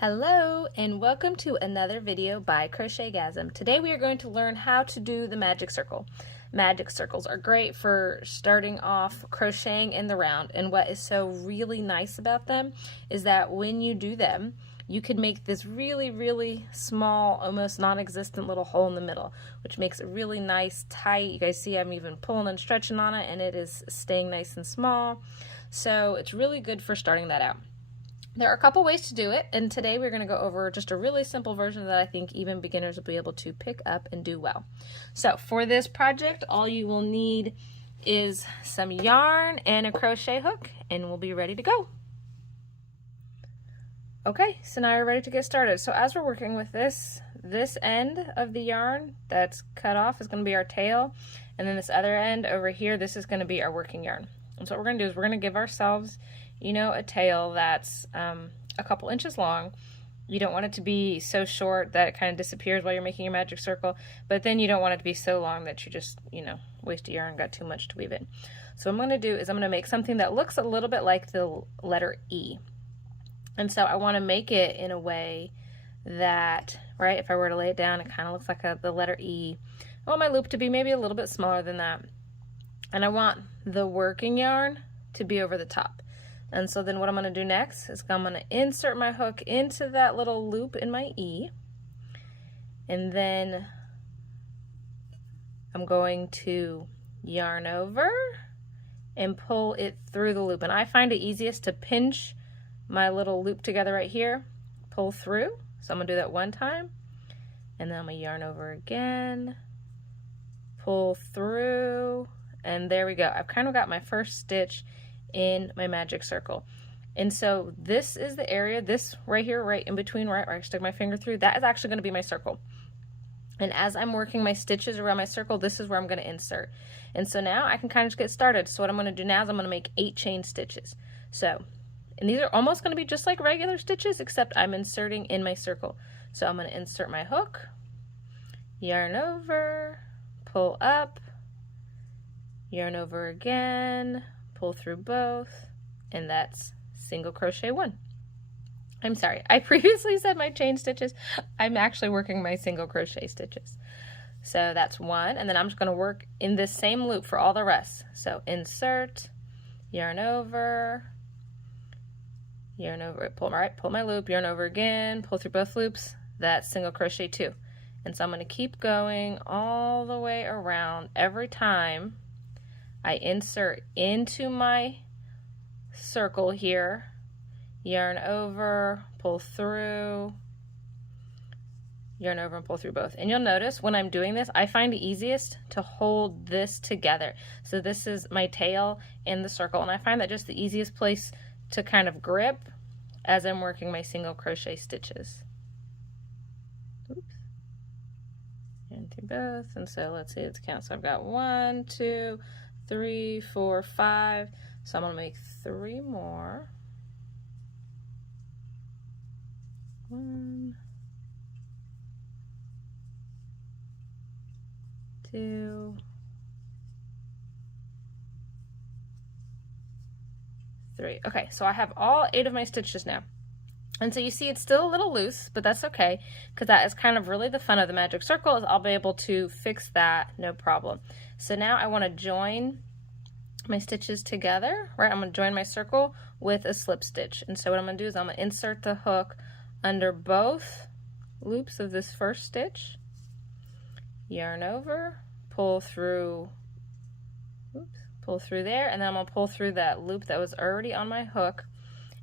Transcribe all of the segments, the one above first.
Hello and welcome to another video by Crochetgasm. Today we are going to learn how to do the magic circle. Magic circles are great for starting off crocheting in the round, and what is so really nice about them is that when you do them you can make this really small, almost non-existent little hole in the middle, which makes it really nice, tight. You guys see I'm even pulling and stretching on it and it is staying nice and small, so it's really good for starting that out. There are a couple ways to do it, and today we're going to go over just a really simple version that I think even beginners will be able to pick up and do well. So for this project, all you will need is some yarn and a crochet hook, and we'll be ready to go. Okay, so now you're ready to get started. So as we're working with this end of the yarn that's cut off is going to be our tail, and then this other end over here, this is going to be our working yarn. And so what we're going to do is we're going to give ourselves, you know, a tail that's a couple inches long. You don't want it to be so short that it kind of disappears while you're making your magic circle, but then you don't want it to be so long that you just, you know, waste your yarn, got too much to weave in. So what I'm going to do is I'm going to make something that looks a little bit like the letter E. And so I want to make it in a way that, right, if I were to lay it down, it kind of looks like the letter E. I want my loop to be maybe a little bit smaller than that. And I want the working yarn to be over the top. And so then what I'm going to do next is I'm going to insert my hook into that little loop in my E, and then I'm going to yarn over and pull it through the loop. And I find it easiest to pinch my little loop together right here, pull through. So I'm going to do that one time, and then I'm going to yarn over again, pull through, and there we go. I've kind of got my first stitch in my magic circle. And so this is the area, this right here, right in between, right where I stuck my finger through, that is actually going to be my circle. And as I'm working my stitches around my circle, this is where I'm going to insert. And so now I can kind of just get started. So what I'm going to do now is I'm going to make 8 chain stitches. So, and these are almost going to be just like regular stitches, except I'm inserting in my circle. So I'm going to insert my hook, yarn over, pull up, yarn over again, pull through both, and that's single crochet 1. I'm sorry, I previously said my chain stitches. I'm actually working my single crochet stitches. So that's 1, and then I'm just going to work in this same loop for all the rest. So insert, yarn over, pull my loop, yarn over again, pull through both loops, that's single crochet 2. And so I'm going to keep going all the way around. Every time I insert into my circle here, yarn over, pull through, yarn over and pull through both. And you'll notice when I'm doing this, I find it easiest to hold this together. So this is my tail in the circle, and I find that just the easiest place to kind of grip as I'm working my single crochet stitches. Oops. And through both, and so let's see, let's count. So I've got 1, 2, 3, 4, 5. So I'm going to make 3 more. 1, 2, 3. Okay, so I have all 8 of my stitches now. And so you see it's still a little loose, but that's okay, because that is kind of really the fun of the magic circle, is I'll be able to fix that no problem. So now I want to join my stitches together, right? I'm going to join my circle with a slip stitch. And so what I'm going to do is I'm going to insert the hook under both loops of this first stitch, yarn over, pull through, oops, pull through there, and then I'm going to pull through that loop that was already on my hook.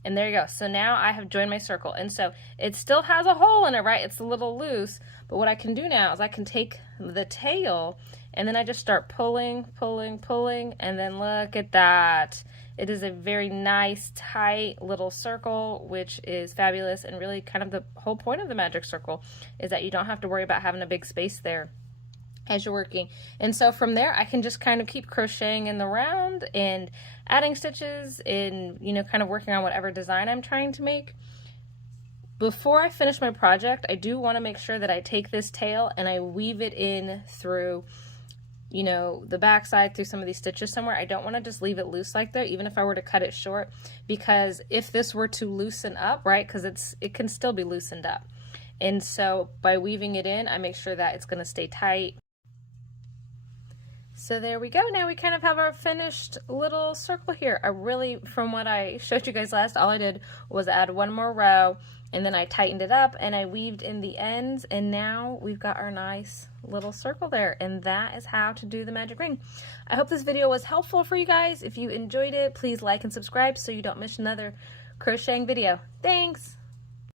And there you go. So now I have joined my circle. And so it still has a hole in it, right? It's a little loose. But what I can do now is I can take the tail and then I just start pulling, and then look at that. It is a very nice, tight little circle, which is fabulous, and really kind of the whole point of the magic circle is that you don't have to worry about having a big space there as you're working. And so from there I can just kind of keep crocheting in the round and adding stitches and, you know, kind of working on whatever design I'm trying to make. Before I finish my project, I do want to make sure that I take this tail and I weave it in through you know, the back side through some of these stitches somewhere. I don't want to just leave it loose like that, even if I were to cut it short, because if this were to loosen up, right, because it can still be loosened up. And so by weaving it in, I make sure that it's going to stay tight. So there we go. Now we kind of have our finished little circle here. I really, from what I showed you guys last, all I did was add one more row, and then I tightened it up and I weaved in the ends, and now we've got our nice little circle there. And that is how to do the magic ring. I hope this video was helpful for you guys. If you enjoyed it, please like and subscribe so you don't miss another crocheting video. Thanks!